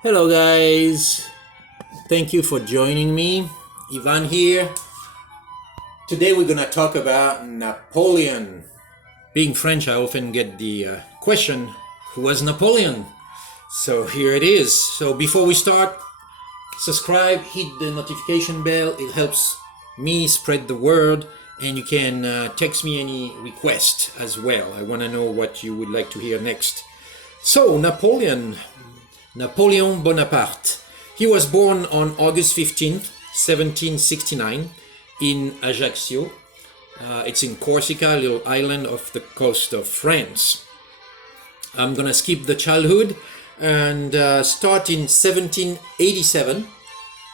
Hello, guys. Thank you for joining me. Ivan here. Today we're gonna talk about Napoleon. Being French, I often get the question, who was Napoleon? So here it is. So before we start, subscribe, hit the notification bell. It helps me spread the word, and you can text me any request as well. I want to know what you would like to hear next. So Napoleon Bonaparte. He was born on August 15th, 1769 in Ajaccio. It's in Corsica, a little island off the coast of France. I'm gonna skip the childhood and start in 1787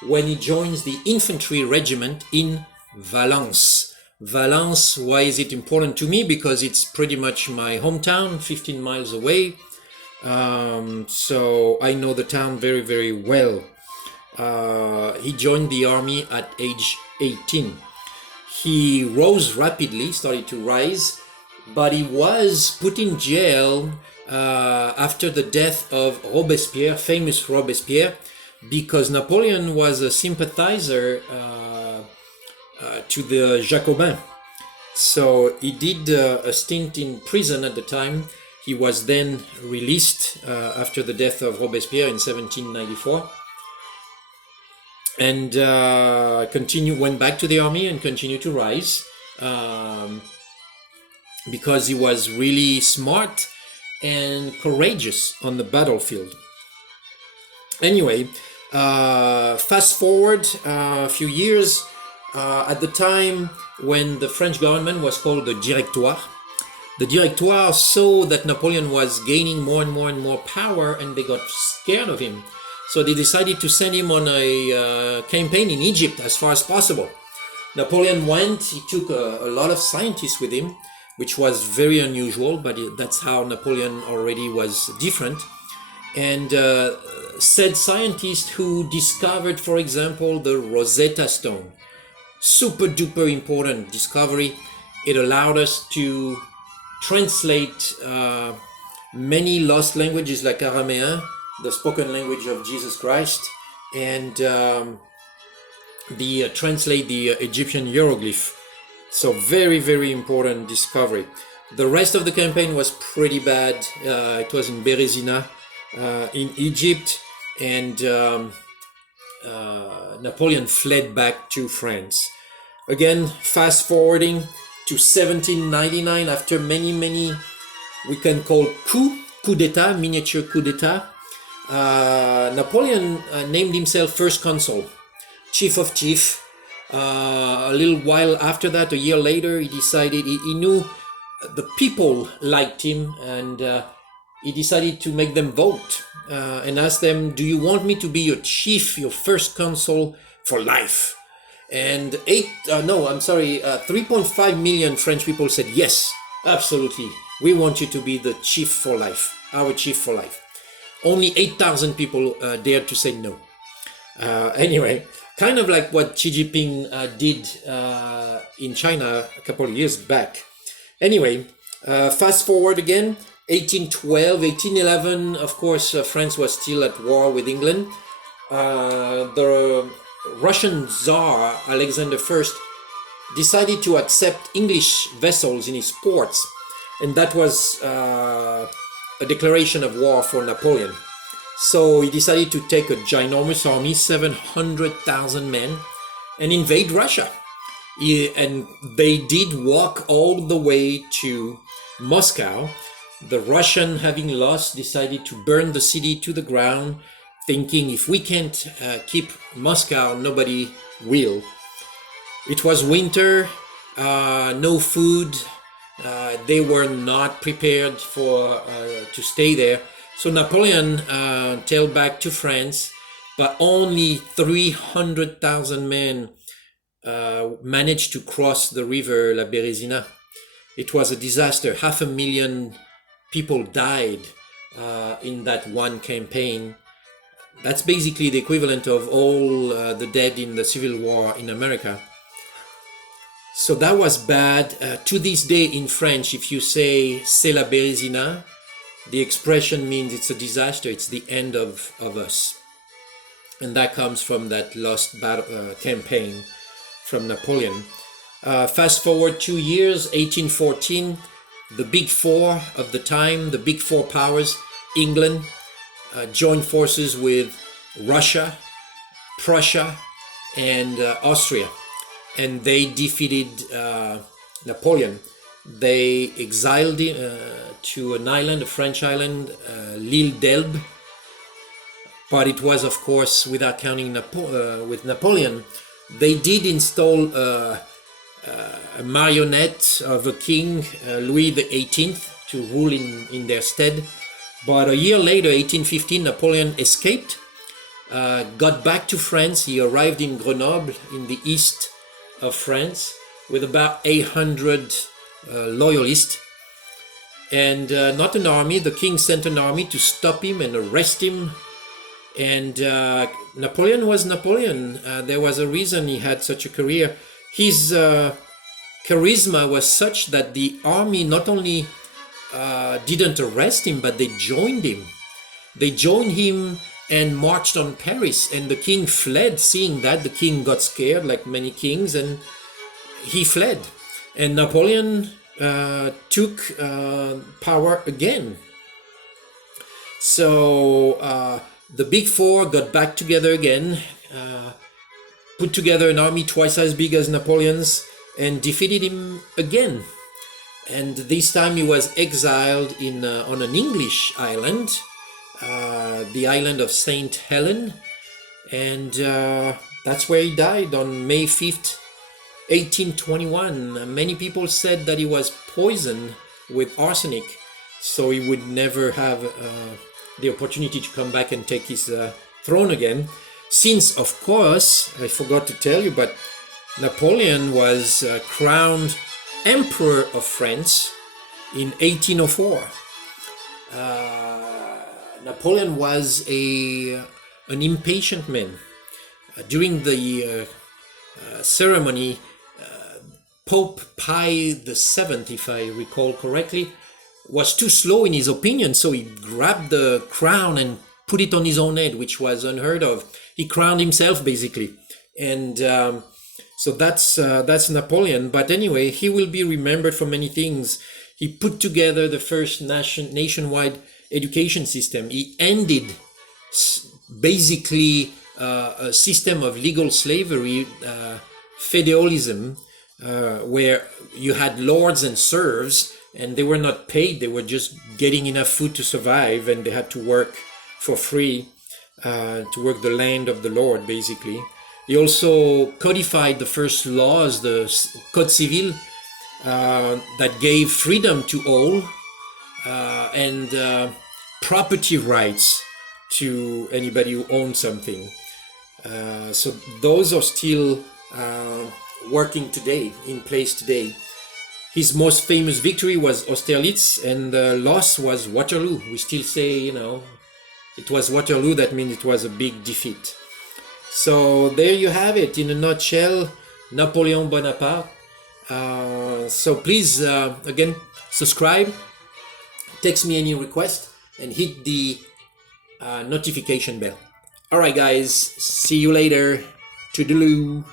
when he joins the infantry regiment in Valence. Valence, why is it important to me? Because it's pretty much my hometown, 15 miles away. So I know the town very, very well. He joined the army at age 18. He rose rapidly, started to rise, but he was put in jail after the death of Robespierre, famous Robespierre, because Napoleon was a sympathizer to the Jacobins. So he did a stint in prison at the time. He was then released after the death of Robespierre in 1794, and went back to the army and continued to rise because he was really smart and courageous on the battlefield. Anyway, fast forward a few years, at the time when the French government was called the Directoire. The Directoire saw that Napoleon was gaining more and more power, and they got scared of him. So they decided to send him on a campaign in Egypt as far as possible. Napoleon went, he took a lot of scientists with him, which was very unusual, but that's how Napoleon already was different. And said scientists who discovered, for example, the Rosetta Stone. Super duper important discovery. It allowed us to translate many lost languages like Aramean, the spoken language of Jesus Christ, and translate the Egyptian hieroglyph. So very, very important discovery. The rest of the campaign was pretty bad. It was in Berezina in Egypt, and Napoleon fled back to France. Again, fast forwarding to 1799, after many we can call coup d'etat, miniature coup d'etat, Napoleon named himself first consul, chief of chief. A little while after that, a year later, he decided he knew the people liked him, and he decided to make them vote and ask them, do you want me to be your chief, your first consul for life? And 3.5 million French people said yes, absolutely. We want you to be the chief for life, our chief for life. Only 8,000 people dared to say no. Anyway, kind of like what Xi Jinping did in China a couple of years back. Anyway, fast forward again, 1812, 1811, of course, France was still at war with England. The Russian Tsar Alexander I decided to accept English vessels in his ports, and that was a declaration of war for Napoleon. So he decided to take a ginormous army, 700,000 men, and invade Russia. And they did walk all the way to Moscow. The Russian, having lost, decided to burn the city to the ground, thinking if we can't keep Moscow, nobody will. It was winter, no food. They were not prepared to stay there. So Napoleon tailed back to France, but only 300,000 men managed to cross the river La Berezina. It was a disaster. 500,000 people died in that one campaign. That's basically the equivalent of all the dead in the Civil War in America. So that was bad. To this day in French, if you say c'est la Bérésina, The expression means it's a disaster, it's the end of us. And that comes from that lost battle, campaign from Napoleon. Fast forward 2 years, 1814, the big four of the time, the big four powers, England, joined forces with Russia, Prussia, and Austria. And they defeated Napoleon. They exiled him to an island, a French island, l'île d'Elbe. But it was, of course, without counting with Napoleon, they did install a marionette of a king, Louis XVIII, to rule in their stead. But a year later, 1815, Napoleon escaped, got back to France. He arrived in Grenoble in the east of France with about 800 loyalists. And not an army. The king sent an army to stop him and arrest him. And Napoleon was Napoleon. There was a reason he had such a career. His charisma was such that the army not only didn't arrest him, but they joined him. They joined him and marched on Paris. And the king fled. Seeing that, the king got scared, like many kings, and he fled. And Napoleon took power again. So the big four got back together again, put together an army twice as big as Napoleon's, and defeated him again. And this time he was exiled on an English island, the island of Saint Helen, and that's where he died on May 5th, 1821. Many people said that he was poisoned with arsenic, so he would never have the opportunity to come back and take his throne again. Since, of course, I forgot to tell you, but Napoleon was crowned Emperor of France in 1804. Napoleon was an impatient man. During the ceremony, Pope Pius VII, if I recall correctly, was too slow in his opinion, so he grabbed the crown and put it on his own head, which was unheard of. He crowned himself, basically. And so that's Napoleon. But anyway, he will be remembered for many things. He put together the first nationwide education system. He ended basically a system of legal slavery, feudalism, where you had lords and serfs, and they were not paid. They were just getting enough food to survive, and they had to work for free, to work the land of the Lord, basically. He also codified the first laws, the Code Civil, that gave freedom to all, and property rights to anybody who owned something. So those are still working today, in place today. His most famous victory was Austerlitz, and the loss was Waterloo. We still say, it was Waterloo. That means it was a big defeat. So there you have it, in a nutshell, Napoleon Bonaparte. So please, again, subscribe, text me any request, and hit the notification bell. All right, guys, see you later. Toodaloo.